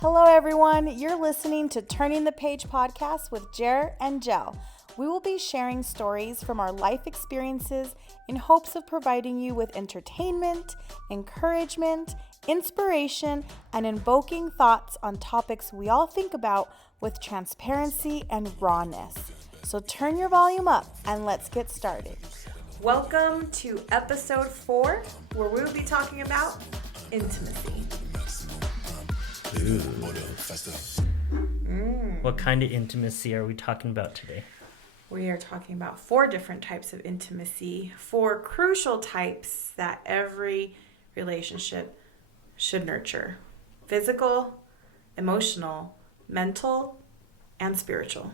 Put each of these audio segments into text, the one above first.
Hello, everyone. You're listening to Turning the Page podcast with Jer and Jel. We will be sharing stories from our life experiences in hopes of providing you with entertainment, encouragement, inspiration, and invoking thoughts on topics we all think about with transparency and rawness. So turn your volume up and let's get started. Welcome to episode 4, where we will be talking about intimacy. What kind of intimacy are we talking about today? We are talking about 4 different types of intimacy, 4 crucial types that every relationship should nurture: physical, emotional, mental, and spiritual.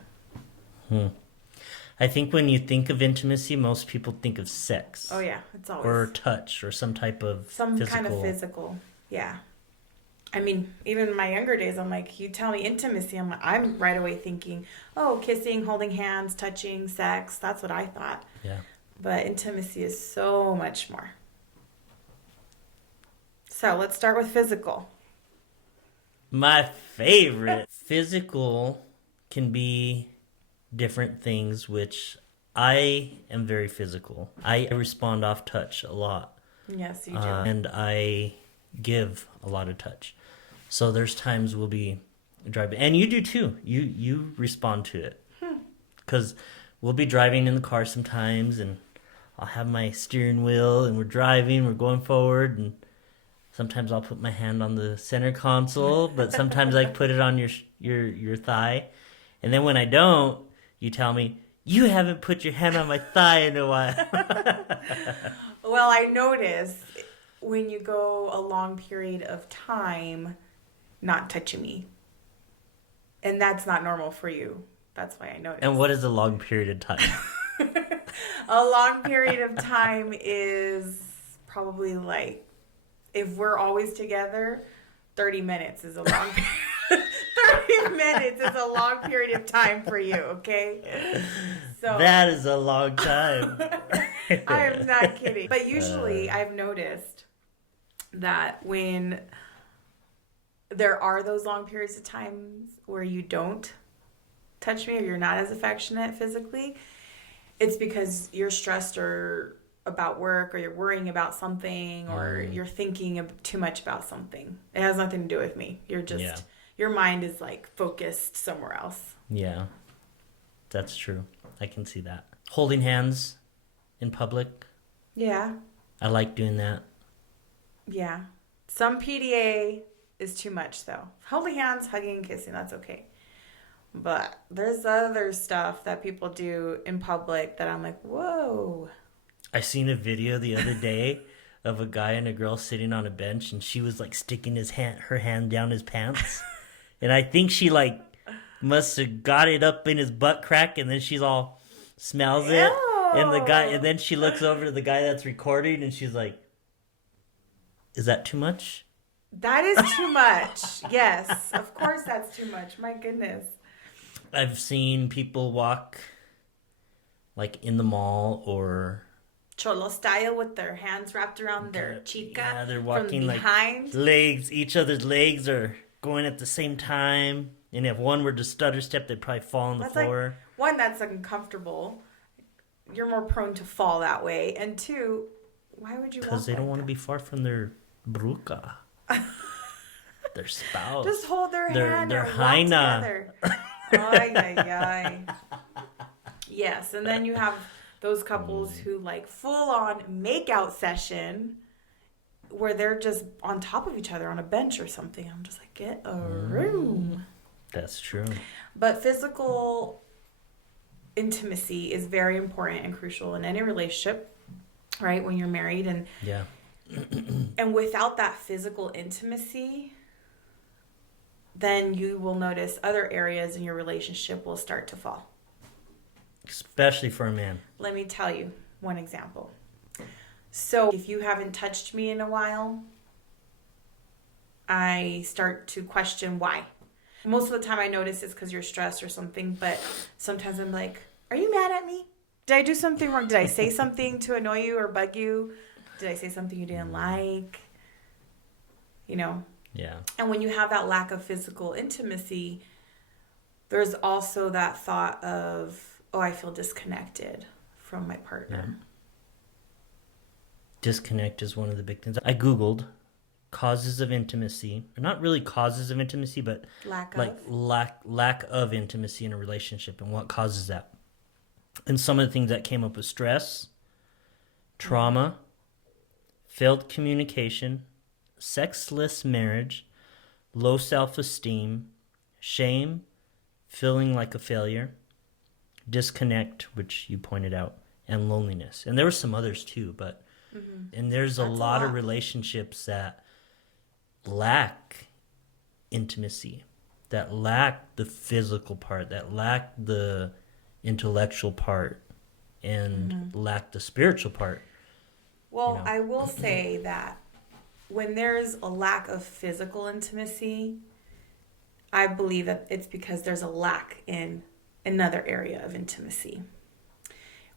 I think when you think of intimacy, most people think of sex. Oh yeah, it's always or touch or some type of kind of physical. Yeah. I mean, even in my younger days, I'm like, you tell me intimacy, I'm right away thinking, oh, kissing, holding hands, touching, sex. That's what I thought. Yeah. But intimacy is so much more. So let's start with physical. My favorite. Physical can be different things, which I am very physical. I respond off touch a lot. Yes, you do. And I give a lot of touch. So there's times we'll be driving, and you do too. You respond to it. Because we'll be driving in the car sometimes, and I'll have my steering wheel, and we're driving, we're going forward, and sometimes I'll put my hand on the center console, but sometimes I put it on your thigh. And then when I don't, you tell me, you haven't put your hand on my thigh in a while. Well, I notice when you go a long period of time not touching me, and that's not normal for you. That's why I noticed. And what is a long period of time? A long period of time is probably like, if we're always together, 30 minutes is a long 30 minutes is a long period of time for you, okay? So that is a long time. I am not kidding. But usually I've noticed that when there are those long periods of times where you don't touch me or you're not as affectionate physically, it's because you're stressed or about work, or you're worrying about something, or you're thinking too much about something. It has nothing to do with me. You're just, your mind is like focused somewhere else. Yeah, that's true. I can see that. Holding hands in public. Yeah. I like doing that. Yeah. Some PDA is too much though. Holding hands, hugging, kissing, that's okay. But there's other stuff that people do in public that I'm like, whoa. I seen a video the other day of a guy and a girl sitting on a bench, and she was like sticking her hand down his pants. And I think she like must have got it up in his butt crack, and then she's all smells it. And then she looks over to the guy that's recording, and she's like, is that too much? That is too much. Yes, of course that's too much. My goodness. I've seen people walk like in the mall or Cholo style with their hands wrapped around their chica. Yeah, they're walking from behind. Like legs. Each other's legs are going at the same time. And if one were to stutter step, they'd probably fall on the floor. Like, one, that's uncomfortable. You're more prone to fall that way. And 2, why would you walk? Because they don't want to be far from their bruca. Their spouse. Just hold their hand their and hyena. walk together. Ay, ay, ay. Yes, and then you have those couples who like full on makeout session where they're just on top of each other on a bench or something. I'm just like, get a room. That's true. But physical intimacy is very important and crucial in any relationship, right? When you're married, and yeah. And without that physical intimacy, then you will notice other areas in your relationship will start to fall. Especially for a man. Let me tell you one example. So if you haven't touched me in a while, I start to question why. Most of the time I notice it's because you're stressed or something, but sometimes I'm like, are you mad at me? Did I do something wrong? Did I say something to annoy you or bug you? Did I say something you didn't like? You know? Yeah. And when you have that lack of physical intimacy, there's also that thought of, oh, I feel disconnected from my partner. Yeah. Disconnect is one of the big things. I Googled causes of intimacy. Not really causes of intimacy, but lack of intimacy in a relationship and what causes that. And some of the things that came up was stress, trauma, failed communication, sexless marriage, low self-esteem, shame, feeling like a failure, disconnect, which you pointed out, and loneliness. And there were some others too, but and there's a lot of relationships that lack intimacy, that lack the physical part, that lack the intellectual part, and lack the spiritual part. Well, I will say that when there's a lack of physical intimacy, I believe that it's because there's a lack in another area of intimacy,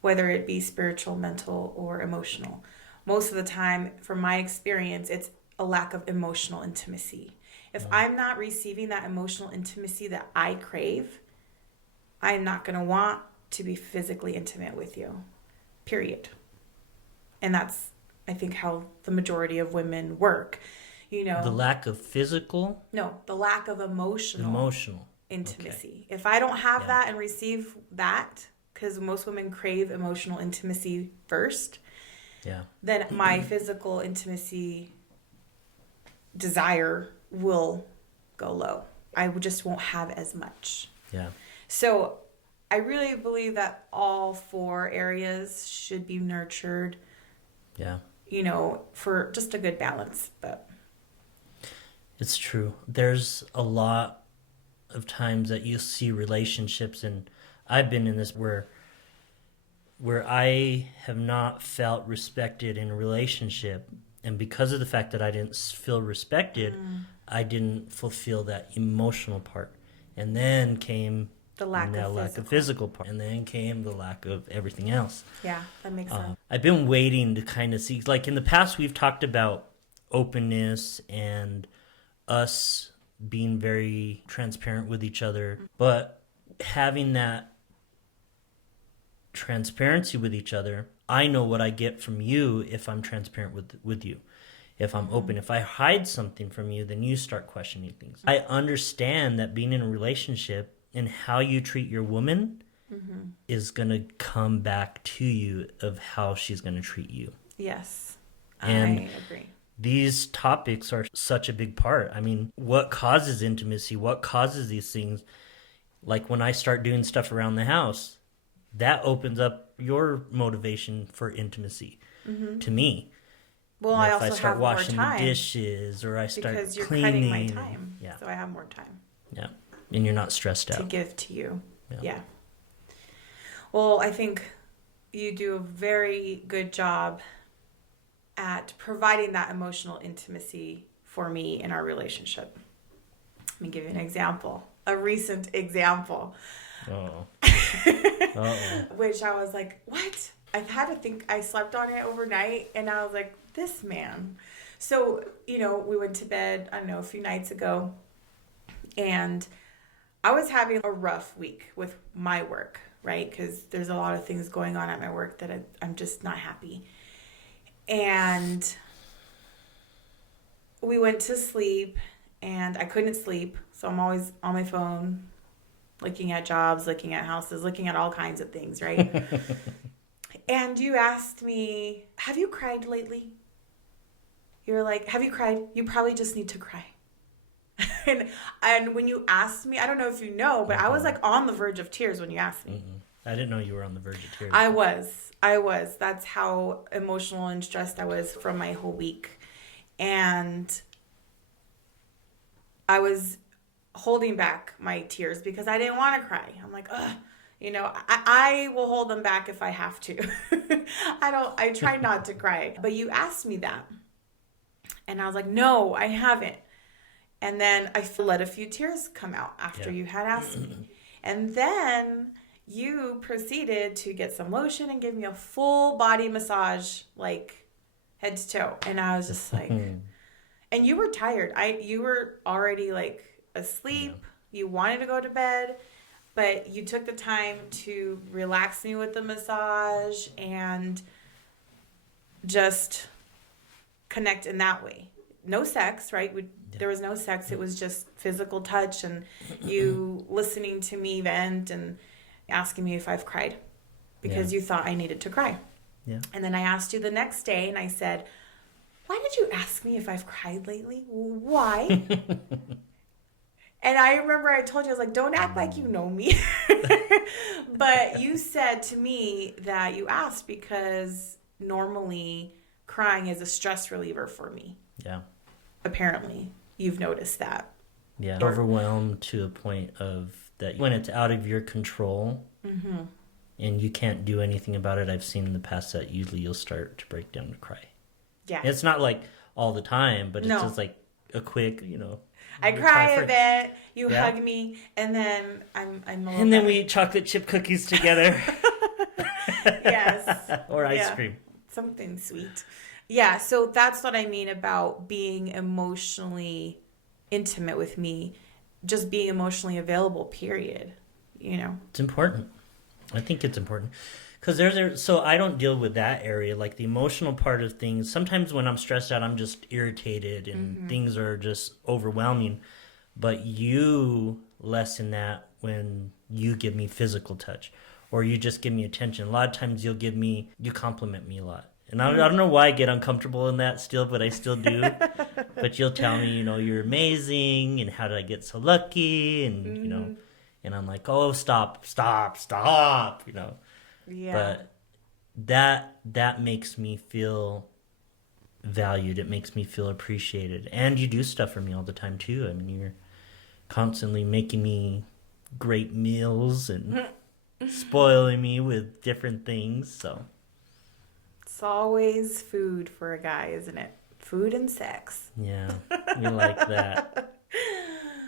whether it be spiritual, mental, or emotional. Most of the time, from my experience, it's a lack of emotional intimacy. If I'm not receiving that emotional intimacy that I crave, I'm not going to want to be physically intimate with you, period. And that's, I think, how the majority of women work. The lack of physical? No, the lack of emotional intimacy. Okay. If I don't have that and receive that, because most women crave emotional intimacy first, then my physical intimacy desire will go low. I just won't have as much. Yeah. So I really believe that all four areas should be nurtured. Yeah. For just a good balance. But it's true. There's a lot of times that you see relationships, and I've been in this where I have not felt respected in a relationship, and because of the fact that I didn't feel respected, I didn't fulfill that emotional part. And then came the lack of physical part, and then came the lack of everything else. Yeah, that makes sense. I've been waiting to kind of see, like in the past we've talked about openness and us being very transparent with each other, but having that transparency with each other, I know what I get from you if I'm transparent with you. If I'm open, if I hide something from you, then you start questioning things. I understand that being in a relationship and how you treat your woman is going to come back to you of how she's going to treat you. Yes, and I agree. These topics are such a big part. I mean, what causes intimacy? What causes these things? Like when I start doing stuff around the house, that opens up your motivation for intimacy to me. Well, and I if also I start have washing more time the dishes, or I start because you're cleaning, cutting my time, so I have more time. Yeah, and you're not stressed out to give to you. Yeah. Well, I think you do a very good job at providing that emotional intimacy for me in our relationship. Let me give you an example, a recent example. Which I was like, what? I had to think, I slept on it overnight, and I was like, this man. So, we went to bed, I don't know, a few nights ago, and I was having a rough week with my work, right? Because there's a lot of things going on at my work that I'm just not happy. And we went to sleep, and I couldn't sleep, so I'm always on my phone, looking at jobs, looking at houses, looking at all kinds of things, right? And you asked me, have you cried lately? You were like, have you cried? You probably just need to cry. and when you asked me, I don't know if you know, but I was like on the verge of tears when you asked me. I didn't know you were on the verge of tears. I was. That's how emotional and stressed I was from my whole week. And I was holding back my tears because I didn't want to cry. I'm like, ugh. I will hold them back if I have to. I try not to cry. But you asked me that. And I was like, no, I haven't. And then I let a few tears come out after you had asked me. And then you proceeded to get some lotion and give me a full body massage, like head to toe. And I was just like, And you were tired. You were already like asleep. You wanted to go to bed, but you took the time to relax me with the massage and just connect in that way. No sex, right? There was no sex. It was just physical touch and you listening to me vent and asking me if I've cried because you thought I needed to cry. Yeah. And then I asked you the next day and I said, why did you ask me if I've cried lately? Why? And I remember I told you, I was like, don't act like you know me. But you said to me that you asked because normally crying is a stress reliever for me. Yeah. Apparently, you've noticed that. Yeah. Overwhelmed to a point of that when it's out of your control and you can't do anything about it. I've seen in the past that usually you'll start to break down to cry. Yeah. It's not like all the time, but it's just like a quick, I cry a bit, you hug me, and then I'm a little and then we eat chocolate chip cookies together. Yes. Or ice cream. Something sweet. Yeah, so that's what I mean about being emotionally intimate with me, just being emotionally available, period. It's important. I think it's important. Because so I don't deal with that area, like the emotional part of things. Sometimes when I'm stressed out, I'm just irritated and things are just overwhelming. But you lessen that when you give me physical touch or you just give me attention. A lot of times you compliment me a lot. And I don't know why I get uncomfortable in that still, but I still do. But you'll tell me, you're amazing and how did I get so lucky? And, and I'm like, oh, stop. Yeah. But that makes me feel valued. It makes me feel appreciated. And you do stuff for me all the time too. I mean, you're constantly making me great meals and spoiling me with different things. So it's always food for a guy, isn't it? Food and sex. Yeah, we like that.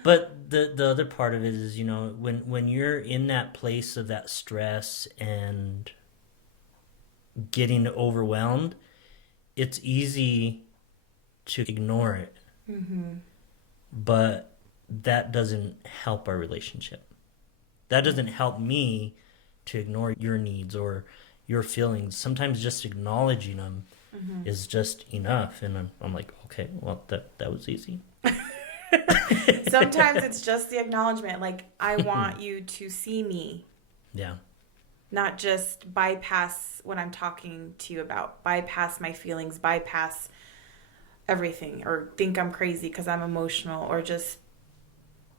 But the other part of it is, when you're in that place of that stress and getting overwhelmed, it's easy to ignore it. But that doesn't help our relationship. That doesn't help me to ignore your needs or your feelings. Sometimes just acknowledging them is just enough. And I'm like, okay, well, that was easy. Sometimes it's just the acknowledgement. Like, I want you to see me. Yeah. Not just bypass what I'm talking to you about. Bypass my feelings. Bypass everything. Or think I'm crazy because I'm emotional. Or just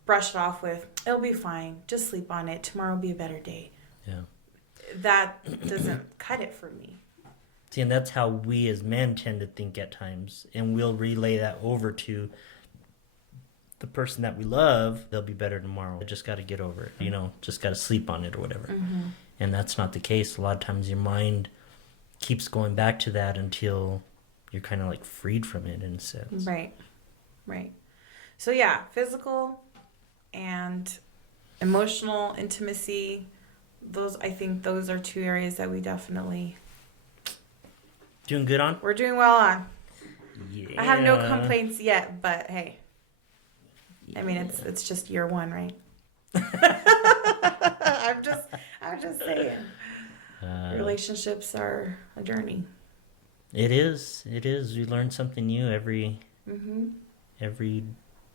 brush it off with, it'll be fine. Just sleep on it. Tomorrow will be a better day. Yeah. That doesn't cut it for me. See, and that's how we as men tend to think at times. And we'll relay that over to the person that we love. They'll be better tomorrow. I just got to get over it. Just got to sleep on it or whatever. And that's not the case. A lot of times your mind keeps going back to that until you're kind of like freed from it in a sense. Right. So yeah, physical and emotional intimacy, I think those are two areas that we definitely doing good on. We're doing well on. Yeah. I have no complaints yet, but hey, I mean it's just year one, right? I'm just saying. Relationships are a journey. It is. We learn something new every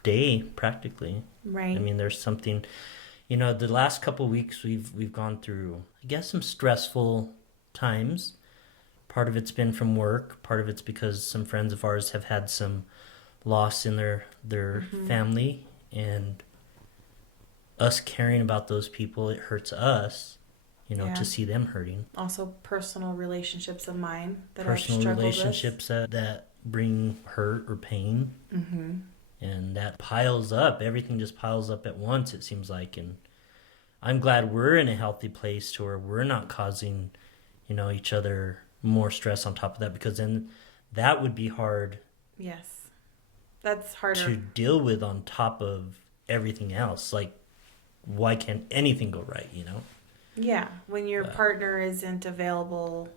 day, practically. Right. I mean, there's something. The last couple of weeks we've gone through, I guess, some stressful times. Part of it's been from work. Part of it's because some friends of ours have had some loss in their family, and us caring about those people, it hurts us. To see them hurting. Also, personal relationships of mine that personal I've struggled relationships with. that bring hurt or pain. And that piles up. Everything just piles up at once, it seems like. And I'm glad we're in a healthy place to where we're not causing, each other more stress on top of that, because then that would be hard. Yes. That's harder to deal with on top of everything else. Like, why can't anything go right, Yeah, when your partner isn't available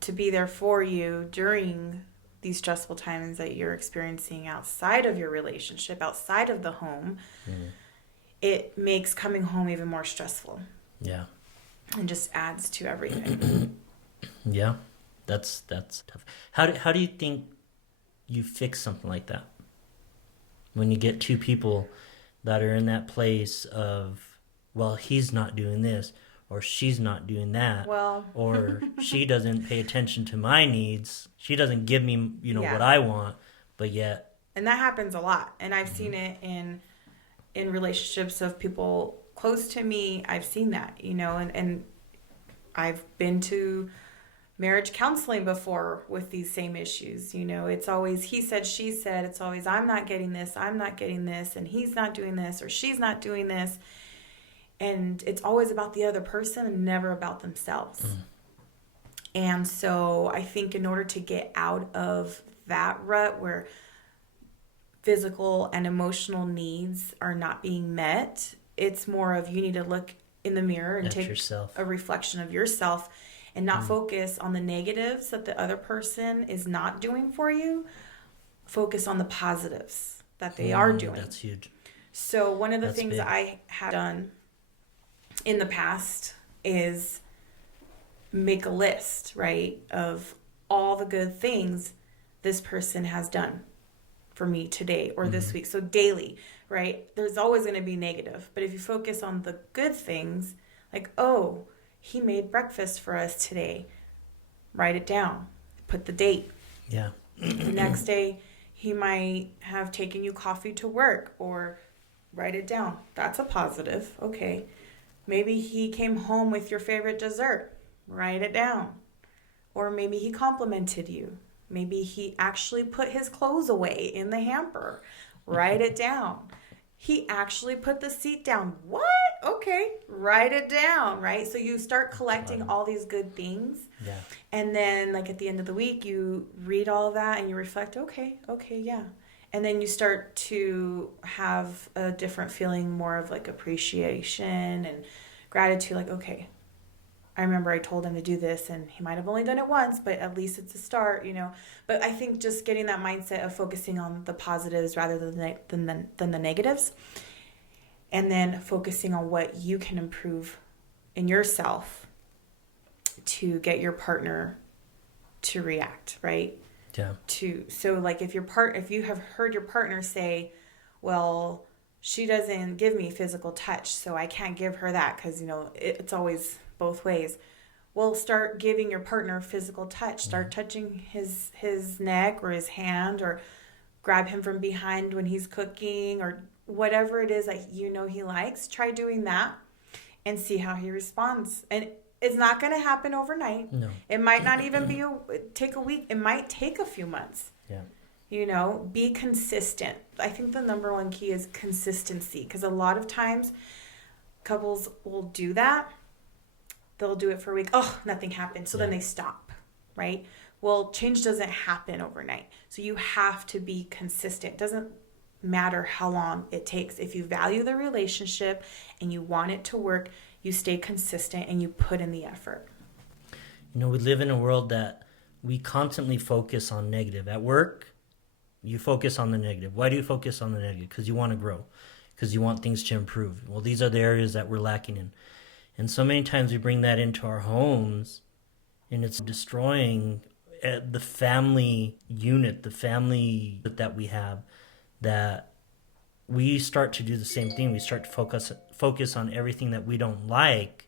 to be there for you during these stressful times that you're experiencing outside of your relationship, outside of the home, it makes coming home even more stressful. Yeah. And just adds to everything. Yeah. That's tough. How do you think you fix something like that? When you get two people that are in that place of, well, he's not doing this, or she's not doing that, Well, or she doesn't pay attention to my needs, she doesn't give me, Yeah. what I want, but yet. And that happens a lot. And I've seen it in relationships of people close to me. I've seen that, and I've been to marriage counseling before with these same issues. It's always he said, she said. It's always I'm not getting this, and he's not doing this, or she's not doing this. And it's always about the other person and never about themselves. And so I think in order to get out of that rut where physical and emotional needs are not being met, it's more of you need to look in the mirror and take a reflection of yourself and not focus on the negatives that the other person is not doing for you. Focus on the positives that they are doing. That's huge. So one of the things I have done in the past is make a list, right, of all the good things this person has done for me today or this week. So daily, right? There's always going to be negative. But if you focus on the good things, like, oh, he made breakfast for us today. Write it down. Put the date. Yeah. The next day, he might have taken you coffee to work, or write it down. That's a positive. Okay. Maybe he came home with your favorite dessert. Write it down. Or maybe he complimented you. Maybe he actually put his clothes away in the hamper. Write it down. He actually put the seat down. What? Okay. Write it down, right? So you start collecting all these good things. Yeah. And then like at the end of the week, you read all of that and you reflect, okay, yeah. And then you start to have a different feeling, more of like appreciation and gratitude. Like, okay, I remember I told him to do this and he might have only done it once, but at least it's a start, But I think just getting that mindset of focusing on the positives rather than the negatives, and then focusing on what you can improve in yourself to get your partner to react, right? Yeah. So like if you have heard your partner say, well, she doesn't give me physical touch, so I can't give her that because, it's always both ways. Well, start giving your partner physical touch. Start touching his neck or his hand, or grab him from behind when he's cooking, or whatever it is that he likes. Try doing that and see how he responds. And it's not going to happen overnight. No. It might not even take a week. It might take a few months. Yeah. Be consistent. I think the number one key is consistency, because a lot of times couples will do that. They'll do it for a week. Oh, nothing happened. So then they stop, right? Well, change doesn't happen overnight. So you have to be consistent. It doesn't matter how long it takes. If you value the relationship and you want it to work, you stay consistent and you put in the effort. We live in a world that we constantly focus on negative. At work, you focus on the negative. Why do you focus on the negative? Because you want to grow, because you want things to improve. Well, these are the areas that we're lacking in. And so many times we bring that into our homes, and it's destroying the family unit, the family that we have, that we start to do the same thing. We start to focus on everything that we don't like,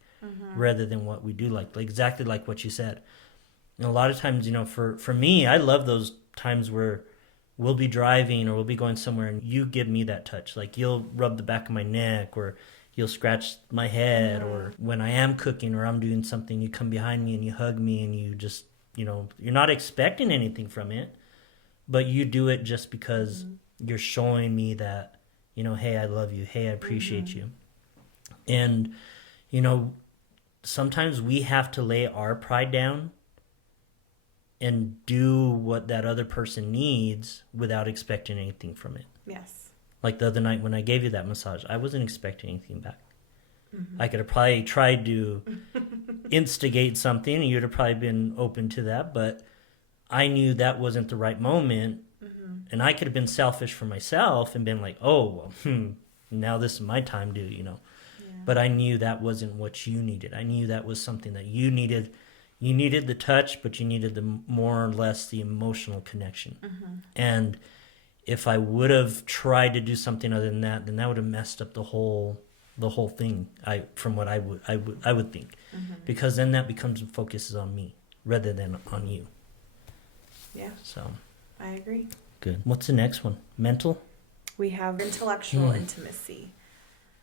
rather than what we do like exactly like what you said. And a lot of times, for me, I love those times where we'll be driving or we'll be going somewhere and you give me that touch. Like you'll rub the back of my neck, or you'll scratch my head, or when I am cooking or I'm doing something, you come behind me and you hug me, and you just, you're not expecting anything from it, but you do it just because you're showing me that, hey, I love you. Hey, I appreciate you. And, sometimes we have to lay our pride down and do what that other person needs without expecting anything from it. Yes. Like the other night when I gave you that massage, I wasn't expecting anything back. I could have probably tried to instigate something, and you'd have probably been open to that, but I knew that wasn't the right moment. And I could have been selfish for myself and been like, oh, well, now this is my time to, you know. Yeah. But I knew that wasn't what you needed. I knew that was something that you needed. You needed the touch, but you needed the more or less the emotional connection. And if I would have tried to do something other than that, then that would have messed up the whole thing. From what I would think, because then that becomes focuses on me rather than on you. Yeah. So I agree. Good. What's the next one? Mental? We have intellectual intimacy.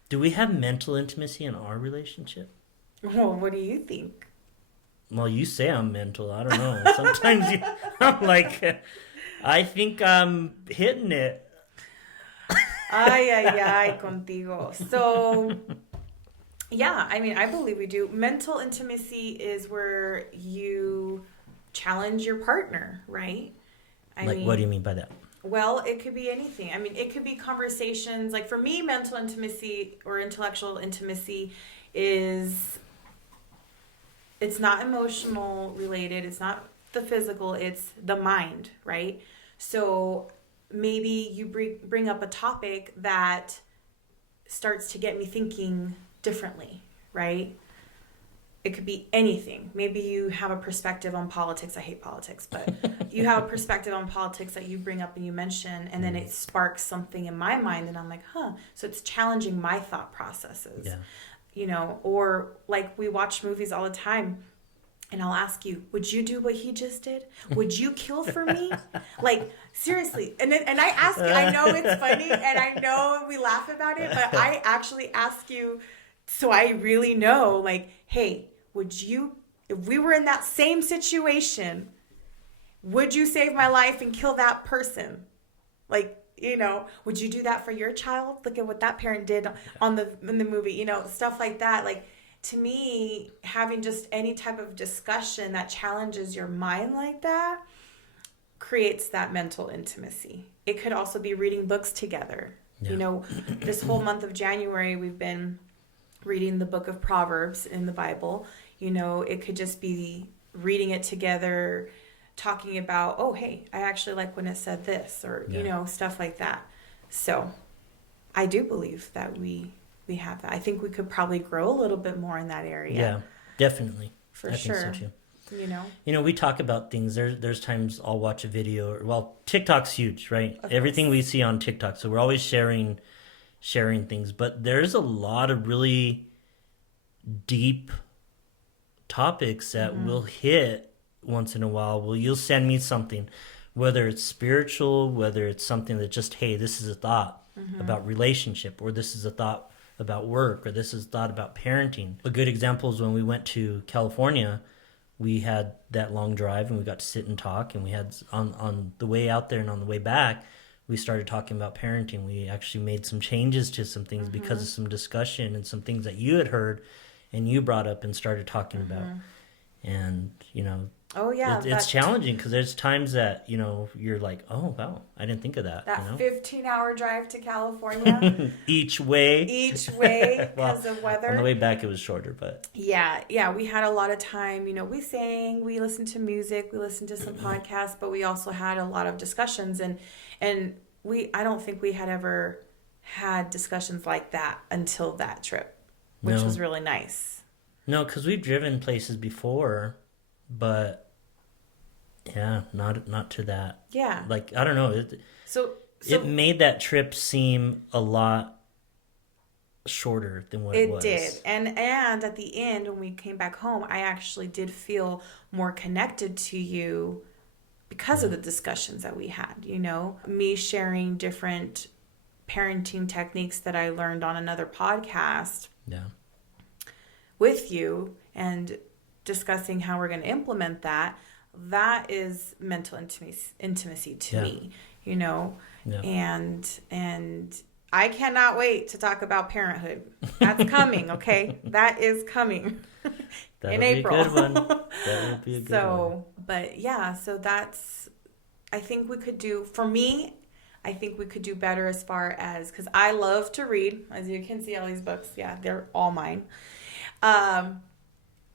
Do we have mental intimacy in our relationship? Well, what do you think? Well, you say I'm mental. I don't know. Sometimes I'm like, I think I'm hitting it. Ay, contigo. So, yeah, I mean, I believe we do. Mental intimacy is where you challenge your partner, right? I mean, what do you mean by that? Well, it could be anything. I mean, it could be conversations. Like for me, mental intimacy or intellectual intimacy is, it's not emotional related. It's not the physical. It's the mind, right? So maybe you bring up a topic that starts to get me thinking differently, right? It could be anything. Maybe you have a perspective on politics. I hate politics, but you have a perspective on politics that you bring up and you mention, and then it sparks something in my mind, and I'm like, huh. So it's challenging my thought processes, you know, or like we watch movies all the time, and I'll ask you, would you do what he just did? Would you kill for me? Like, seriously. And I ask you, I know it's funny, and I know we laugh about it, but I actually ask you, so I really know, like, hey, would you, if we were in that same situation, would you save my life and kill that person? Like, you know, would you do that for your child? Look at what that parent did in the movie, you know, stuff like that. Like, to me, having just any type of discussion that challenges your mind like that creates that mental intimacy. It could also be reading books together. Yeah. You know, this whole month of January, we've been reading the book of Proverbs in the Bible. You know, it could just be reading it together, talking about, oh, hey, I actually like when it said this, or, you know, stuff like that. So I do believe that we have that. I think we could probably grow a little bit more in that area. Yeah, definitely. For sure. I think so too. You know, we talk about things. There's times I'll watch a video. Well, TikTok's huge, right? Everything we see on TikTok. So we're always sharing things, but there's a lot of really deep topics that we'll hit once in a while. You'll send me something, whether it's spiritual, whether it's something that just, hey, this is a thought about relationship, or this is a thought about work, or this is a thought about parenting. A good example is when we went to California, we had that long drive and we got to sit and talk, and we had on the way out there and on the way back, we started talking about parenting. We actually made some changes to some things because of some discussion and some things that you had heard and you brought up and started talking about. And, you know, it's challenging because there's times that, you know, you're like, oh, wow, I didn't think of that. That, you know? 15-hour drive to California. Each way because of weather. On the way back, it was shorter, but. Yeah, we had a lot of time. You know, we sang, we listened to music, we listened to some podcasts, but we also had a lot of discussions. And I don't think we had ever had discussions like that until that trip, which was really nice. No, because we've driven places before, but yeah, not to that. Yeah. Like, I don't know. So it made that trip seem a lot shorter than what it was. It did. And at the end, when we came back home, I actually did feel more connected to you because of the discussions that we had, you know, me sharing different parenting techniques that I learned on another podcast with you and discussing how we're going to implement that. That is mental intimacy to me, you know, and I cannot wait to talk about parenthood. That's coming. Okay. That is coming in April. That'll be a good one. That will be a good one. But yeah, so that's, I think we could do, for me, I think we could do better as far as, because I love to read, as you can see all these books. Yeah, they're all mine.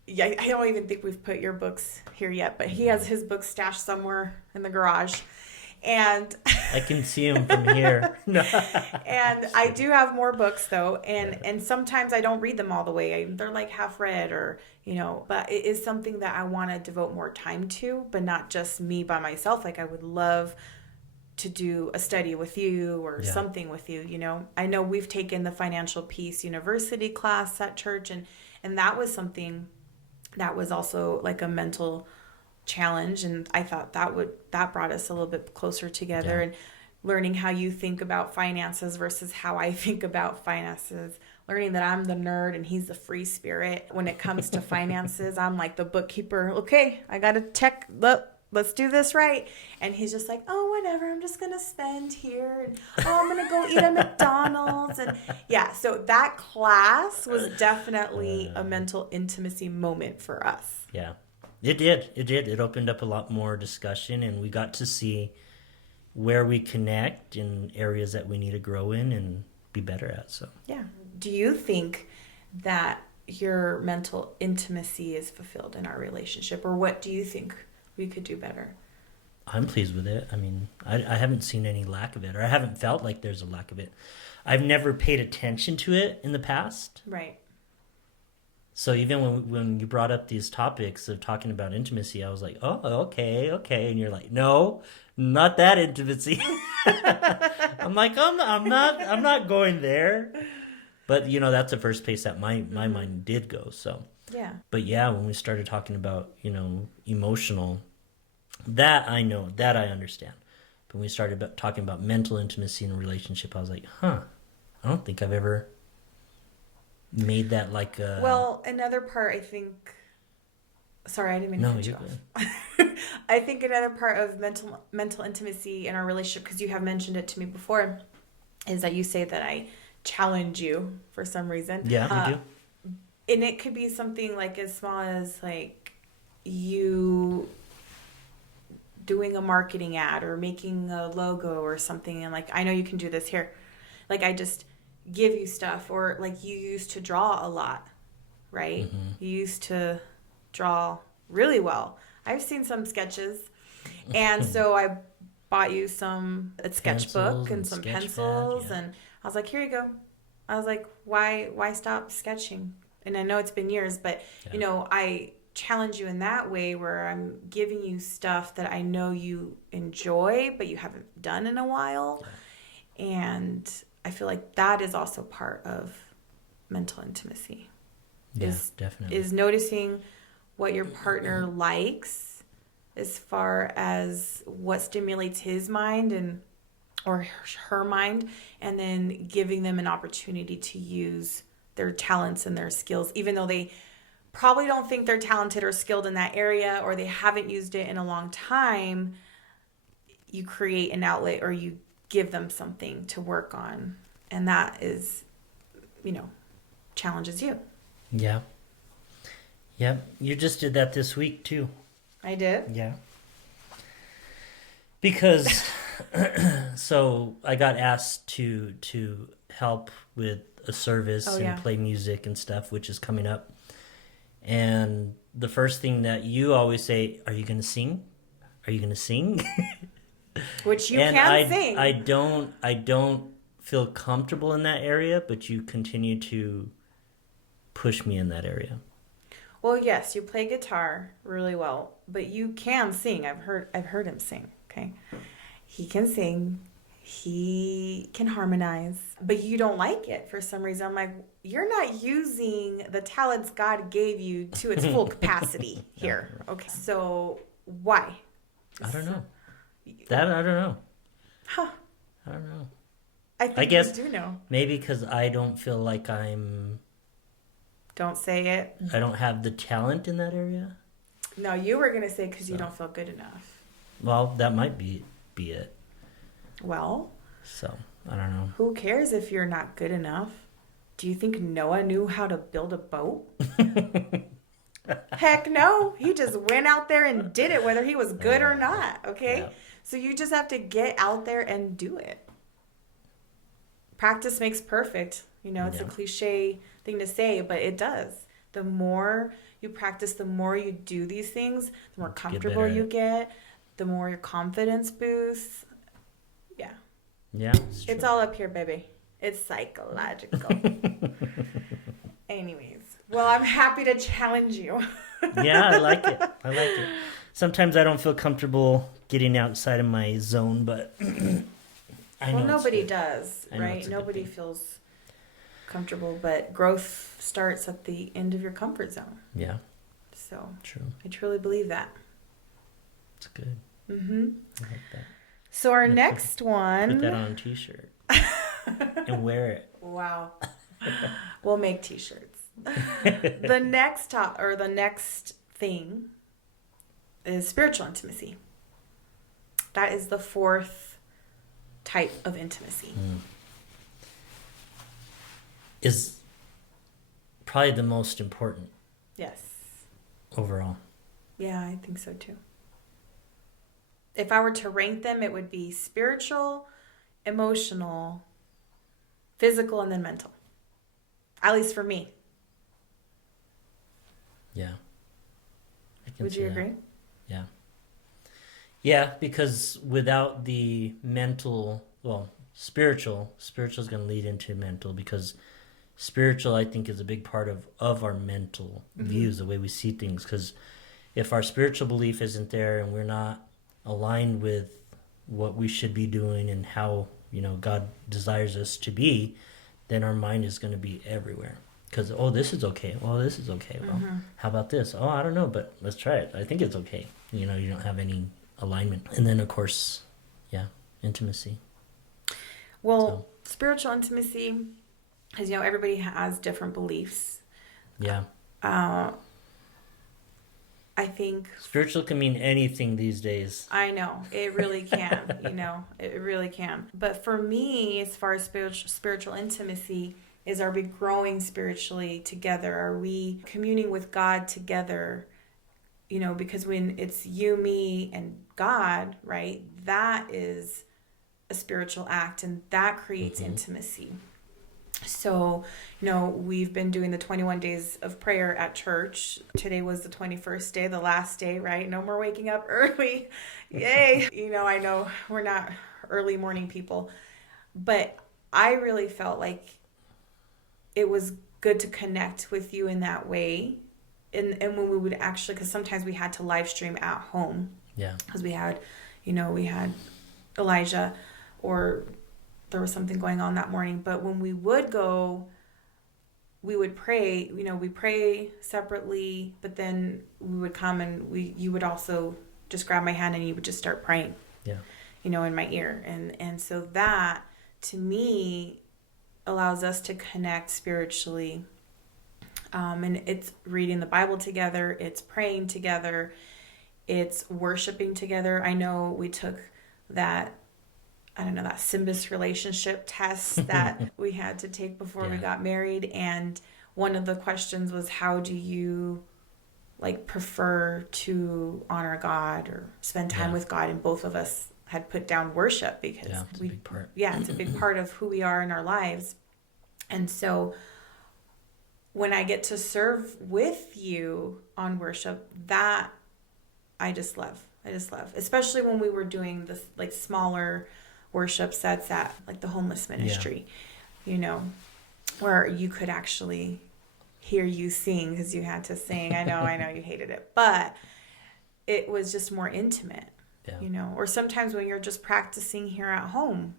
Yeah, I don't even think we've put your books here yet, but he has his books stashed somewhere in the garage. And I can see him from here. and I do have more books though, and sometimes I don't read them all the way. They're like half read, or but it is something that I want to devote more time to, but not just me by myself. Like I would love to do a study with you or something with you. I know we've taken the Financial Peace University class at church, and that was something that was also like a mental challenge, and I thought that brought us a little bit closer together, and learning how you think about finances versus how I think about finances, learning that I'm the nerd and he's the free spirit when it comes to finances. I'm like the bookkeeper. Okay, I gotta check, let's do this right. And he's just like, oh, whatever, I'm just gonna spend here, and oh, I'm gonna go eat at McDonald's. And so that class was definitely a mental intimacy moment for us. Yeah. It did. It opened up a lot more discussion, and we got to see where we connect in areas that we need to grow in and be better at. So yeah. Do you think that your mental intimacy is fulfilled in our relationship, or what do you think we could do better? I'm pleased with it. I mean, I haven't seen any lack of it, or I haven't felt like there's a lack of it. I've never paid attention to it in the past. Right. So even when you brought up these topics of talking about intimacy, I was like, oh, okay. And you're like, no, not that intimacy. I'm like, I'm not going there. But that's the first place that my mind did go. So yeah. But yeah, when we started talking about emotional, that I know, that I understand. But when we started talking about mental intimacy in a relationship, I was like, I don't think I've ever made that like a... Well, another part, I think... Sorry, I didn't mean to cut you off. I think another part of mental intimacy in our relationship, because you have mentioned it to me before, is that you say that I challenge you for some reason. Yeah, you do. And it could be something like as small as like you doing a marketing ad or making a logo or something, and like, I know you can do this here. Like I just give you stuff, or like you used to draw a lot, right? Mm-hmm. You used to draw really well. I've seen some sketches, and so I bought you a sketchbook and some pencils, and I was like, here you go. I was like, why stop sketching? And I know it's been years, but I challenge you in that way where I'm giving you stuff that I know you enjoy, but you haven't done in a while. Yeah. And I feel like that is also part of mental intimacy. Yeah, definitely. Is noticing what your partner likes as far as what stimulates his mind or her mind, and then giving them an opportunity to use their talents and their skills, even though they probably don't think they're talented or skilled in that area, or they haven't used it in a long time. You create an outlet, or you give them something to work on, and that is, challenges you. Yeah. Yep. You just did that this week too. I did? Yeah. Because so I got asked to help with a service and play music and stuff, which is coming up. And the first thing that you always say, are you going to sing? Are you going to sing? Which you and can sing. I don't feel comfortable in that area, but you continue to push me in that area. Well, yes, you play guitar really well, but you can sing. I've heard him sing, okay? He can sing. He can harmonize, but you don't like it for some reason. I'm like, you're not using the talents God gave you to its full capacity here. Okay, so why? I don't know. That I don't know. Huh. I don't know. I guess you do know. Maybe because I don't feel like Don't say it. I don't have the talent in that area. No, you were going to say because you don't feel good enough. Well, that might be it. Well. So, I don't know. Who cares if you're not good enough? Do you think Noah knew how to build a boat? Heck no. He just went out there and did it, whether he was good or not, okay? Yeah. So you just have to get out there and do it. Practice makes perfect. It's a cliche thing to say, but it does. The more you practice, the more you do these things, the more Get comfortable better at you it. get, the more your confidence boosts. Yeah. Yeah, It's all up here, baby. It's psychological. Anyways, well, I'm happy to challenge you. Yeah, I like it. I like it. Sometimes I don't feel comfortable getting outside of my zone, but I know Well, it's nobody good. does, I know right? it's a good Nobody thing. feels comfortable, but growth starts at the end of your comfort zone. Yeah, So true. I truly believe that. It's good. Mm-hmm. I like that. So our I'm gonna next one. Put that on a t-shirt and wear it. Wow. We'll make t-shirts. The next thing is spiritual intimacy. That is the fourth type of intimacy. Is probably the most important Yes. overall. Yeah, I think so too. If I were to rank them, it would be spiritual, emotional, physical, and then mental. At least for me. Yeah. I can Would see you that. agree? Yeah. Yeah, because without the mental, well, spiritual is going to lead into mental, because spiritual, I think, is a big part of our mental views, the way we see things. Because if our spiritual belief isn't there and we're not aligned with what we should be doing and how, God desires us to be, then our mind is going to be everywhere. Because, oh, this is okay. Well, this is okay. Well, how about this? Oh, I don't know, but let's try it. I think it's okay. You don't have any alignment. And then, of course, intimacy. Well, spiritual intimacy, because everybody has different beliefs. Yeah. I think Spiritual can mean anything these days. I know it really can. It really can. But for me, as far as spiritual intimacy, are we growing spiritually together? Are we communing with God together? Because when it's you, me, and God, right? That is a spiritual act, and that creates intimacy. So, we've been doing the 21 days of prayer at church. Today was the 21st day, the last day, right? No more waking up early. Yay. I know we're not early morning people, but I really felt like it was good to connect with you in that way. And when we would actually, because sometimes we had to live stream at home. Yeah. Because we had Elijah, or there was something going on that morning. But when we would go, we would pray. We pray separately, but then we would come and you would also just grab my hand and you would just start praying. Yeah. In my ear, and so that to me allows us to connect spiritually. And it's reading the Bible together, it's praying together, it's worshiping together. I know we took that Symbis relationship test that we had to take before we got married. And one of the questions was, how do you prefer to honor God or spend time with God? And both of us had put down worship because it's a big part. Yeah, it's a big part of who we are in our lives. And so when I get to serve with you on worship, that I just love. Especially when we were doing this smaller worship sets at the homeless ministry, where you could actually hear you sing because you had to sing. I know you hated it, but it was just more intimate, or sometimes when you're just practicing here at home,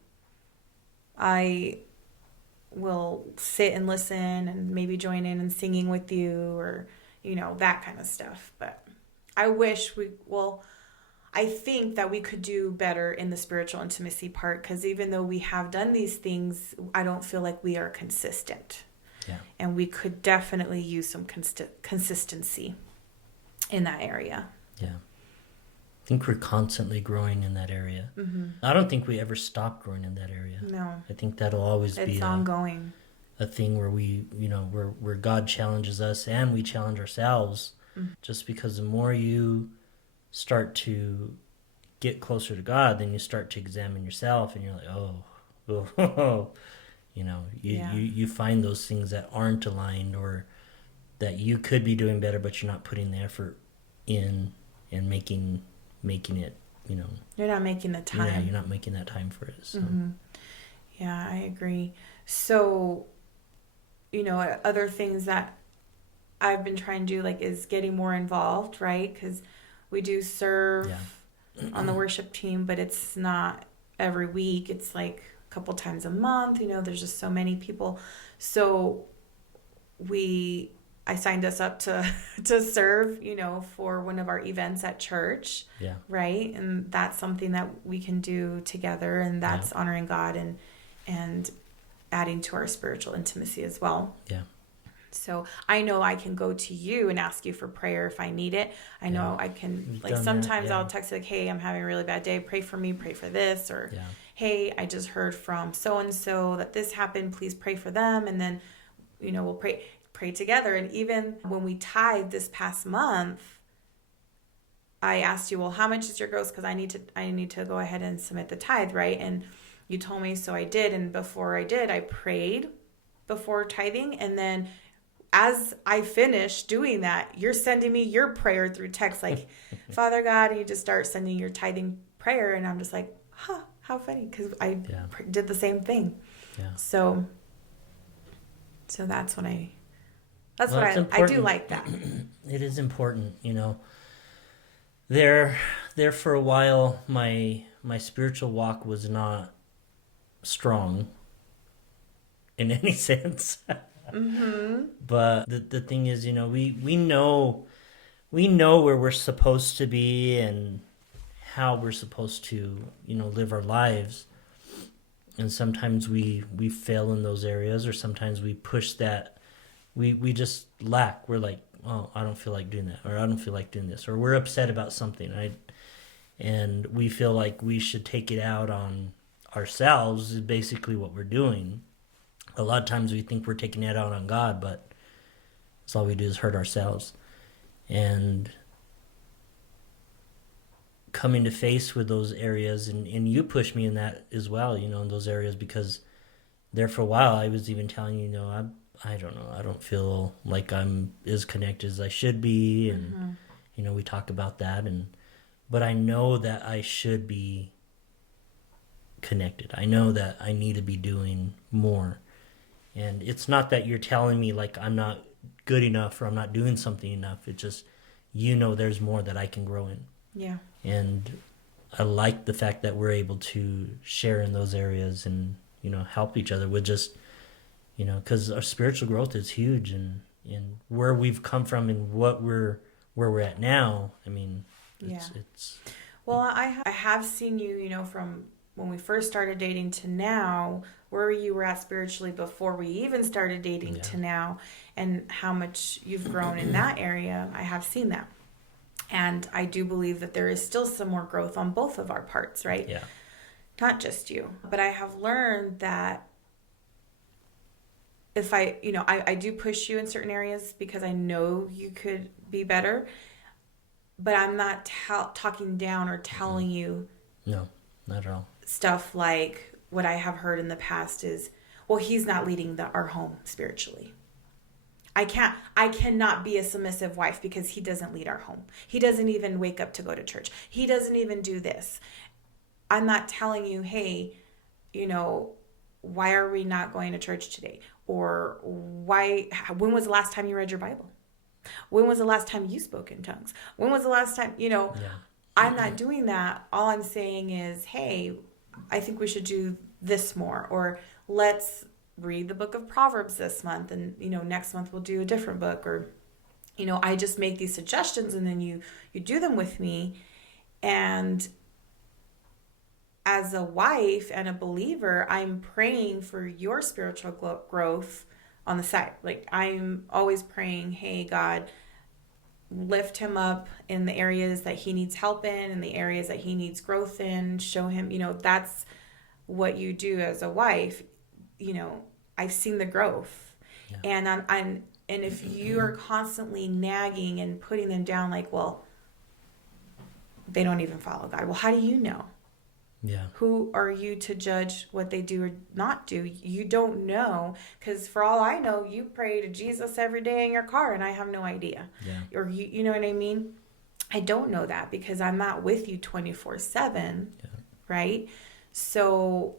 I will sit and listen and maybe join in and singing with you, or that kind of stuff. But I think that we could do better in the spiritual intimacy part, because even though we have done these things, I don't feel like we are consistent. Yeah. And we could definitely use some consistency in that area. Yeah. I think we're constantly growing in that area. Mm-hmm. I don't think we ever stop growing in that area. No. I think that'll always It's be ongoing. A thing where we, where God challenges us and we challenge ourselves. Mm-hmm. Just because the more you start to get closer to God, then you start to examine yourself, and you're like, you find those things that aren't aligned, or that you could be doing better, but you're not putting the effort in and making it, You're not making the time. Yeah, you're not making that time for it. So. Mm-hmm. Yeah, I agree. So, other things that I've been trying to do, like, is getting more involved, right? Because we do serve on the worship team, but it's not every week. It's like a couple times a month. There's just so many people. So I signed us up to serve, for one of our events at church. Yeah. Right? And that's something that we can do together, and that's honoring God and adding to our spiritual intimacy as well. Yeah. So I know I can go to you and ask you for prayer if I need it. I know I can, like, sometimes I'll text like, hey, I'm having a really bad day. Pray for me. Pray for this. Or, hey, I just heard from so-and-so that this happened. Please pray for them. And then, we'll pray together. And even when we tithed this past month, I asked you, well, how much is your gross? Because I need to go ahead and submit the tithe, right? And you told me, so I did. And before I did, I prayed before tithing. And then as I finish doing that, you're sending me your prayer through text, like, Father God, and you just start sending your tithing prayer. And I'm just like, how funny, because I did the same thing. Yeah. So that's what I do like that. It is important, There for a while, my spiritual walk was not strong in any sense. Mm-hmm. But the thing is, we know where we're supposed to be and how we're supposed to, live our lives. And sometimes we fail in those areas, or sometimes we push that. We just lack. We're like, oh, I don't feel like doing that, or I don't feel like doing this, or we're upset about something, right? And we feel like we should take it out on ourselves is basically what we're doing. A lot of times we think we're taking it out on God, but that's all we do is hurt ourselves. And coming to face with those areas, and you push me in that as well, in those areas, because there for a while I was even telling you, I don't know, I don't feel like I'm as connected as I should be, and we talk about that, but I know that I should be connected. I know that I need to be doing more. And it's not that you're telling me like I'm not good enough or I'm not doing something enough. It's just, there's more that I can grow in. Yeah. And I like the fact that we're able to share in those areas and, help each other with just, because our spiritual growth is huge, and where we've come from and where we're at now. I mean, it's. Well, I have seen you, from when we first started dating to now, where you were at spiritually before we even started dating to now, and how much you've grown in that area. I have seen that. And I do believe that there is still some more growth on both of our parts, right? Yeah. Not just you. But I have learned that if I do push you in certain areas because I know you could be better, but I'm not talking down or telling you. No, not at all. Stuff like what I have heard in the past is, well, he's not leading our home spiritually. I cannot be a submissive wife because he doesn't lead our home. He doesn't even wake up to go to church. He doesn't even do this. I'm not telling you, hey, why are we not going to church today? Or when was the last time you read your Bible? When was the last time you spoke in tongues? When was the last time, I'm not doing that. All I'm saying is, hey, I think we should do this more, or let's read the book of Proverbs this month, and next month we'll do a different book, or I just make these suggestions and then you do them with me. And as a wife and a believer, I'm praying for your spiritual growth on the side. Like, I'm always praying, hey, God, lift him up in the areas that he needs help in, and the areas that he needs growth in. Show him, that's what you do as a wife. I've seen the growth. Yeah. And if you are constantly nagging and putting them down, like, well, they don't even follow God. Well, how do you know? Yeah. Who are you to judge what they do or not do? You don't know, because for all I know, you pray to Jesus every day in your car, and I have no idea. Yeah. Or you know what I mean? I don't know that because I'm not with you 24/7, right? So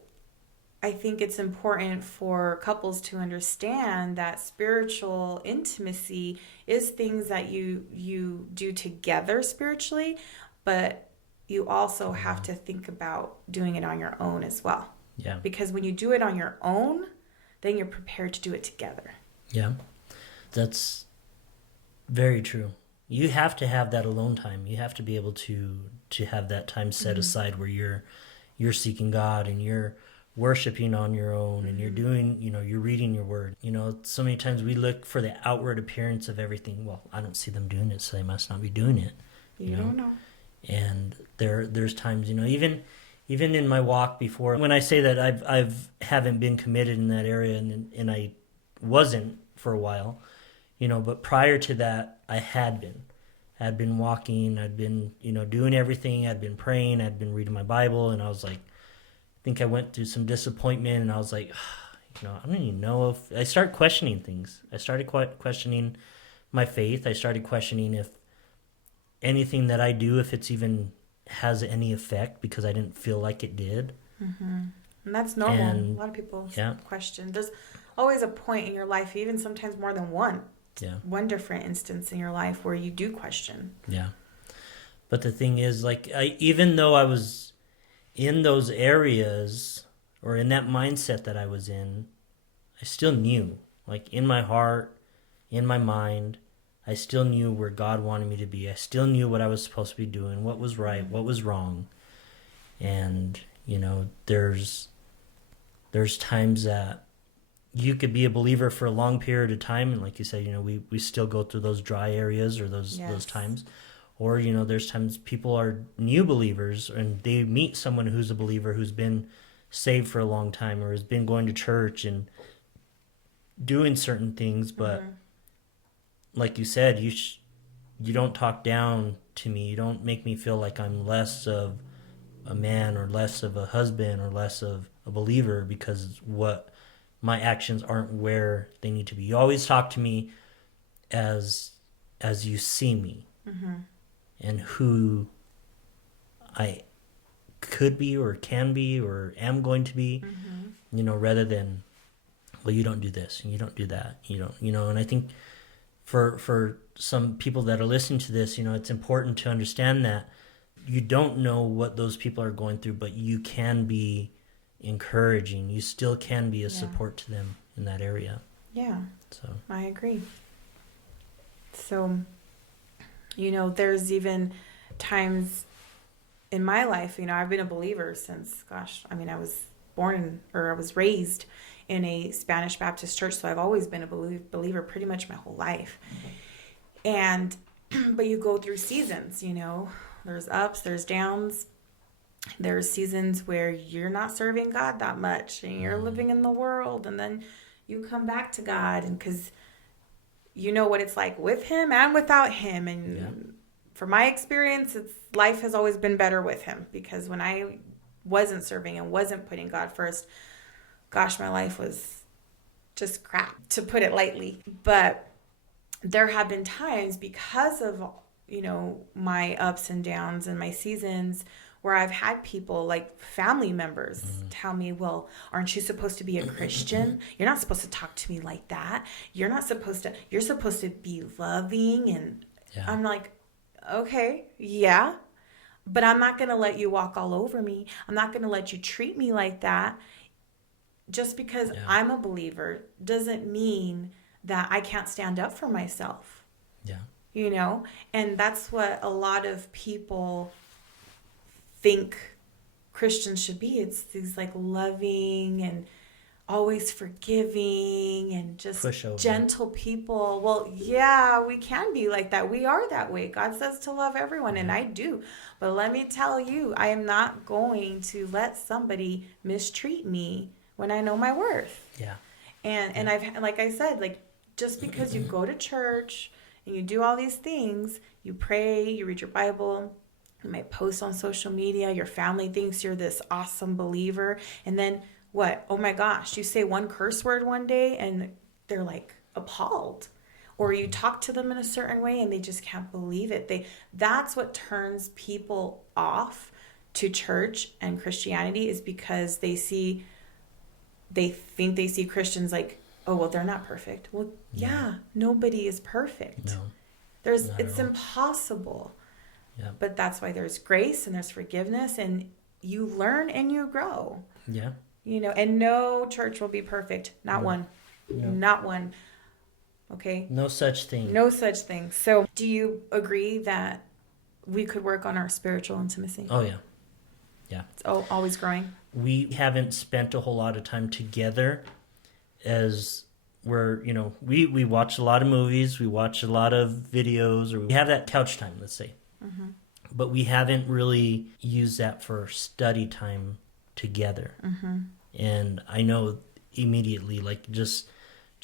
I think it's important for couples to understand that spiritual intimacy is things that you do together spiritually, but you also have to think about doing it on your own as well. Yeah. Because when you do it on your own, then you're prepared to do it together. Yeah. That's very true. You have to have that alone time. You have to be able to have that time set aside where you're seeking God and you're worshiping on your own and you're doing, you're reading your word. So many times we look for the outward appearance of everything. Well, I don't see them doing it, so they must not be doing it. You don't know. And there's times, even in my walk before, when I say that I've haven't been committed in that area, and I wasn't for a while, but prior to that, I had been walking, I'd been, doing everything, I'd been praying, I'd been reading my Bible, and I was like, I think I went through some disappointment, and I was like, I don't even know if I started questioning things. I started questioning my faith. I started questioning if anything that I do, if it's even has any effect, because I didn't feel like it did. Mm-hmm. And that's normal. And, a lot of people question. There's always a point in your life, even sometimes more than one. One different instance in your life where you do question. Yeah. But the thing is, even though I was in those areas or in that mindset that I was in, I still knew, in my heart, in my mind, I still knew where God wanted me to be. I still knew what I was supposed to be doing, what was right, what was wrong. And, there's times that you could be a believer for a long period of time. And like you said, we still go through those dry areas or those times. Or, there's times people are new believers and they meet someone who's a believer who's been saved for a long time or has been going to church and doing certain things, but like you said, you don't talk down to me. You don't make me feel like I'm less of a man or less of a husband or less of a believer because what my actions aren't where they need to be. You always talk to me as you see me and who I could be or can be or am going to be, rather than, well, you don't do this and you don't do that, and I think for some people that are listening to this, it's important to understand that you don't know what those people are going through, but you can be encouraging. You still can be a support to them in that area. Yeah. So I agree. So, there's even times in my life, I've been a believer since, I was raised in a Spanish Baptist church, so I've always been a believer pretty much my whole life. And, but you go through seasons, there's ups, there's downs. There's seasons where you're not serving God that much and you're living in the world, and then you come back to God, and because you know what it's like with Him and without Him. And from my experience, life has always been better with Him, because when I wasn't serving and wasn't putting God first, my life was just crap, to put it lightly. But there have been times because of, my ups and downs and my seasons where I've had people, like family members, tell me, well, aren't you supposed to be a Christian? You're not supposed to talk to me like that. You're supposed to be loving. And I'm like, okay, yeah, but I'm not going to let you walk all over me. I'm not going to let you treat me like that. Just because I'm a believer doesn't mean that I can't stand up for myself. Yeah. And that's what a lot of people think Christians should be. It's these loving and always forgiving and just gentle people. Well, yeah, we can be like that. We are that way. God says to love everyone, and I do. But let me tell you, I am not going to let somebody mistreat me when I know my worth. Yeah. And I've, like I said, just because you go to church and you do all these things, you pray, you read your Bible, You might post on social media. Your family thinks you're this awesome believer. And then what? Oh my gosh, you say one curse word one day and they're like appalled. Or you talk to them in a certain way and they just can't believe it. That's what turns people off to church and Christianity, is because they think they see Christians like, oh, well, they're not perfect. Well, yeah, nobody is perfect. No. It's impossible. Yeah. But that's why there's grace and there's forgiveness, and you learn and you grow. Yeah. And no church will be perfect. Not one. No. Not one. Okay? No such thing. No such thing. So do you agree that we could work on our spiritual intimacy? Oh, yeah. Yeah. It's always growing. We haven't spent a whole lot of time together, as we're, we watch a lot of movies, we watch a lot of videos, or we have that couch time, let's say. Mm-hmm. But we haven't really used that for study time together. Mm-hmm. And I know immediately, like just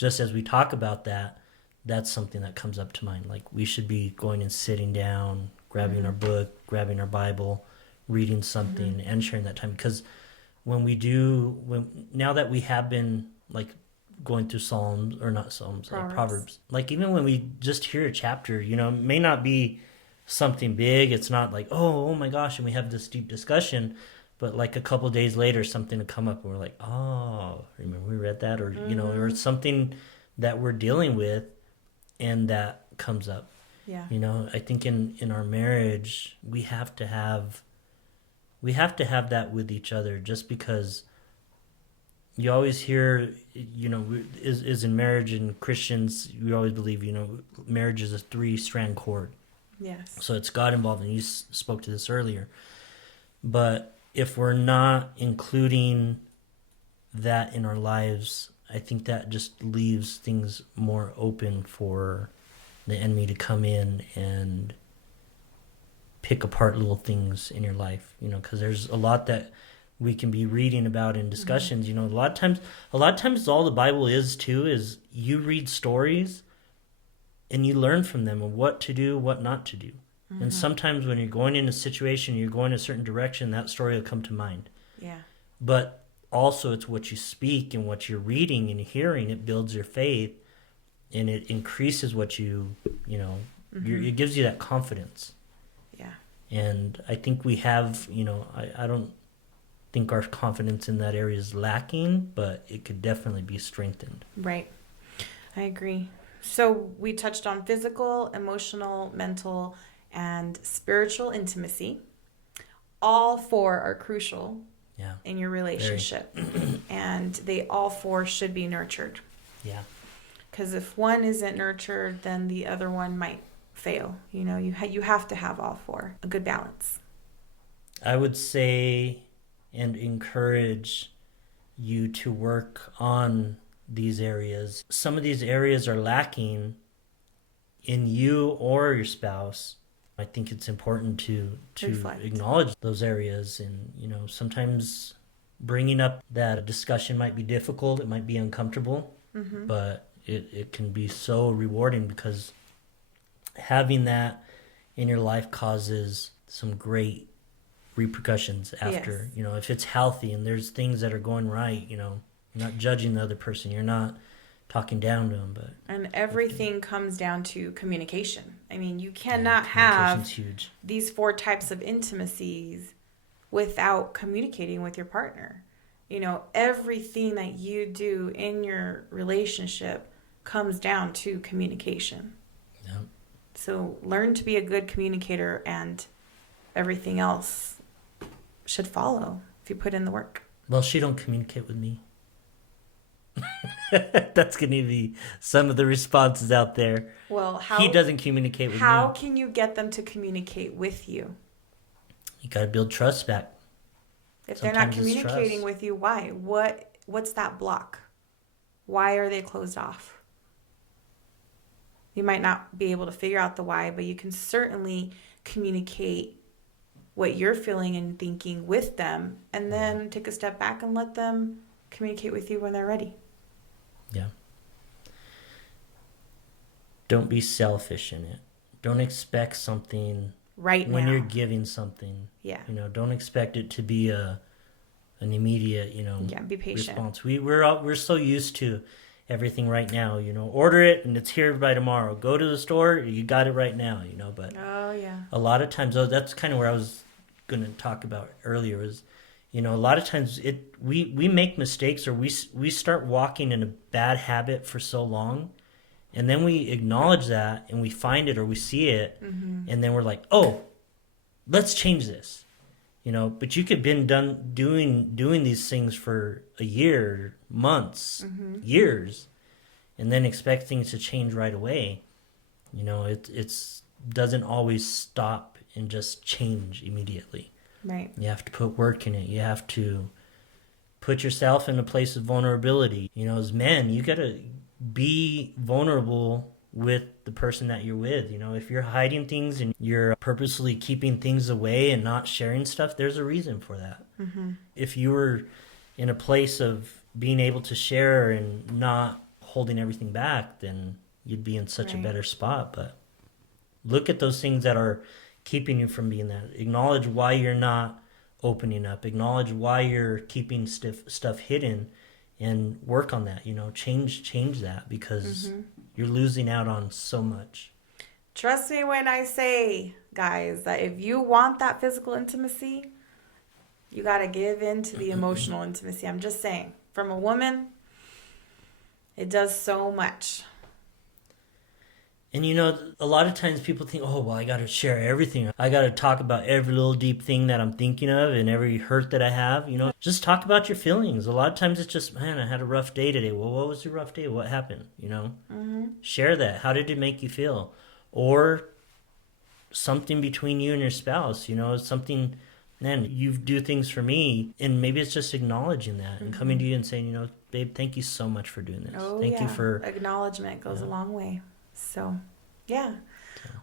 as we talk about that, that's something that comes up to mind. Like, we should be going and sitting down, grabbing our book, grabbing our Bible, reading something, and sharing that time. Because now that we have been like going through Proverbs, like even when we just hear a chapter, it may not be something big. It's not like, oh my gosh, and we have this deep discussion, but like a couple of days later, something will come up and we're like, oh, remember we read that? Or, or it's something that we're dealing with and that comes up. Yeah. I think in our marriage, we have to have that with each other, just because you always hear, is in marriage, and Christians, we always believe, marriage is a 3-strand cord. Yes. So it's God involved, and you spoke to this earlier. But if we're not including that in our lives, I think that just leaves things more open for the enemy to come in and pick apart little things in your life, because there's a lot that we can be reading about in discussions. A lot of times all the Bible is too is you read stories and you learn from them of what to do, what not to do. And sometimes when you're going in a situation, you're going a certain direction, that story will come to mind. Yeah. But also it's what you speak and what you're reading and hearing. It builds your faith, and it increases what it gives you that confidence. Yeah. And I think we have, I don't think our confidence in that area is lacking, but it could definitely be strengthened. Right. I agree. So we touched on physical, emotional, mental, and spiritual intimacy. All 4 are crucial in your relationship. And they all 4 should be nurtured. Yeah. Because if one isn't nurtured, then the other one might fail. You have to have all 4. A good balance. I would say and encourage you to work on these areas. Some of these areas are lacking in you or your spouse. I think it's important to acknowledge those areas, and sometimes bringing up that discussion might be difficult, it might be uncomfortable, but it can be so rewarding, because having that in your life causes some great repercussions after. Yes. If it's healthy and there's things that are going right, you're not judging the other person, you're not talking down to them, and everything comes down to communication. I mean, you cannot have huge. These 4 types of intimacies without communicating with your partner. Everything that you do in your relationship comes down to communication. Yeah. So learn to be a good communicator, and everything else should follow if you put in the work. Well, she don't communicate with me. That's going to be some of the responses out there. Well, he doesn't communicate with me. How can you get them to communicate with you? You got to build trust back. If they're not communicating with you, why? What's that block? Why are they closed off? You might not be able to figure out the why, but you can certainly communicate what you're feeling and thinking with them, and then take a step back and let them communicate with you when they're ready. Yeah. Don't be selfish in it. Don't expect something right when now. you're giving something. Yeah. You know, don't expect it to be an immediate, Be patient. response. We're so used to everything right now, order it and it's here by tomorrow. Go to the store, you got it right now, but Oh yeah. a lot of times, that's kind of where I was going to talk about earlier is, a lot of times we make mistakes, or we start walking in a bad habit for so long, and then we acknowledge that and we find it or we see it, and then we're like, oh, let's change this, but you could been doing these things for a year, months, years, and then expect things to change right away. It's doesn't always stop and just change immediately. Right. You have to put work in it. You have to put yourself in a place of vulnerability. As men, you got to be vulnerable with the person that you're with. If you're hiding things and you're purposely keeping things away and not sharing stuff, there's a reason for that. If you were in a place of being able to share and not holding everything back, then you'd be in such a better spot. But look at those things that are keeping you from being that. Acknowledge why you're not opening up. Acknowledge why you're keeping stuff hidden, and work on that. Change that, because you're losing out on so much. Trust me when I say, guys, that if you want that physical intimacy, you got to give in to the emotional intimacy. I'm just saying, from a woman, it does so much. And a lot of times people think, oh, well, I got to share everything. I got to talk about every little deep thing that I'm thinking of and every hurt that I have. Just talk about your feelings. A lot of times it's just, man, I had a rough day today. Well, what was your rough day? What happened? Share that. How did it make you feel? Or something between you and your spouse, something, man, you do things for me. And maybe it's just acknowledging that and coming to you and saying, babe, thank you so much for doing this. Thank you for... Acknowledgement goes a long way. So, yeah.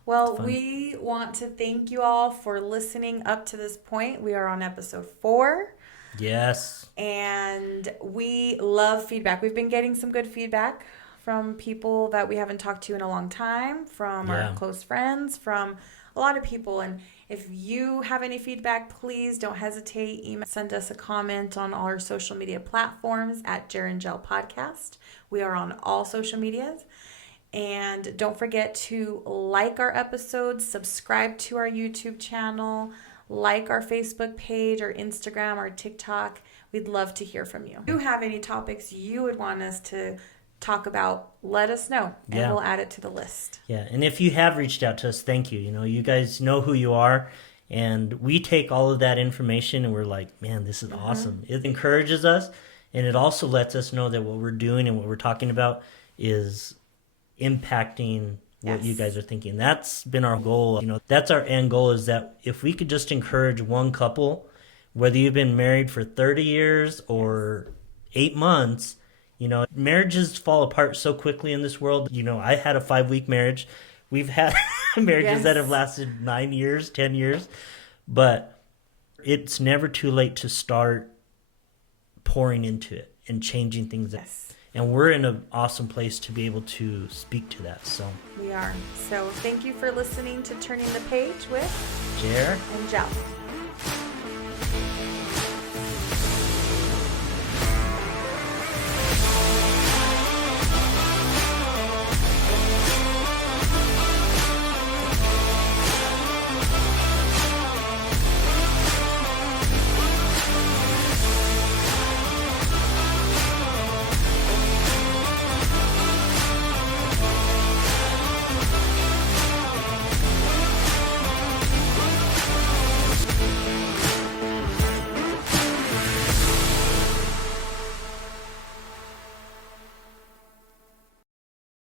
Well, we want to thank you all for listening up to this point. We are on episode 4. Yes. And we love feedback. We've been getting some good feedback from people that we haven't talked to in a long time, from our close friends, from a lot of people. And if you have any feedback, please don't hesitate. Send us a comment on all our social media platforms at Jer and Jell Podcast. We are on all social medias. And don't forget to like our episodes, subscribe to our YouTube channel, like our Facebook page, or Instagram, or TikTok. We'd love to hear from you. If you have any topics you would want us to talk about, let us know, and we'll add it to the list. Yeah, and if you have reached out to us, thank you. You guys know who you are, and we take all of that information and we're like, man, this is awesome. It encourages us, and it also lets us know that what we're doing and what we're talking about is impacting what you guys are thinking. That's been our goal. That's our end goal, is that if we could just encourage one couple, whether you've been married for 30 years or 8 months, marriages fall apart so quickly in this world. I had a 5-week marriage. We've had marriages that have lasted 9 years, 10 years, but it's never too late to start pouring into it and changing things. And we're in an awesome place to be able to speak to that. So we are. So thank you for listening to Turning the Page with Jer and Jell.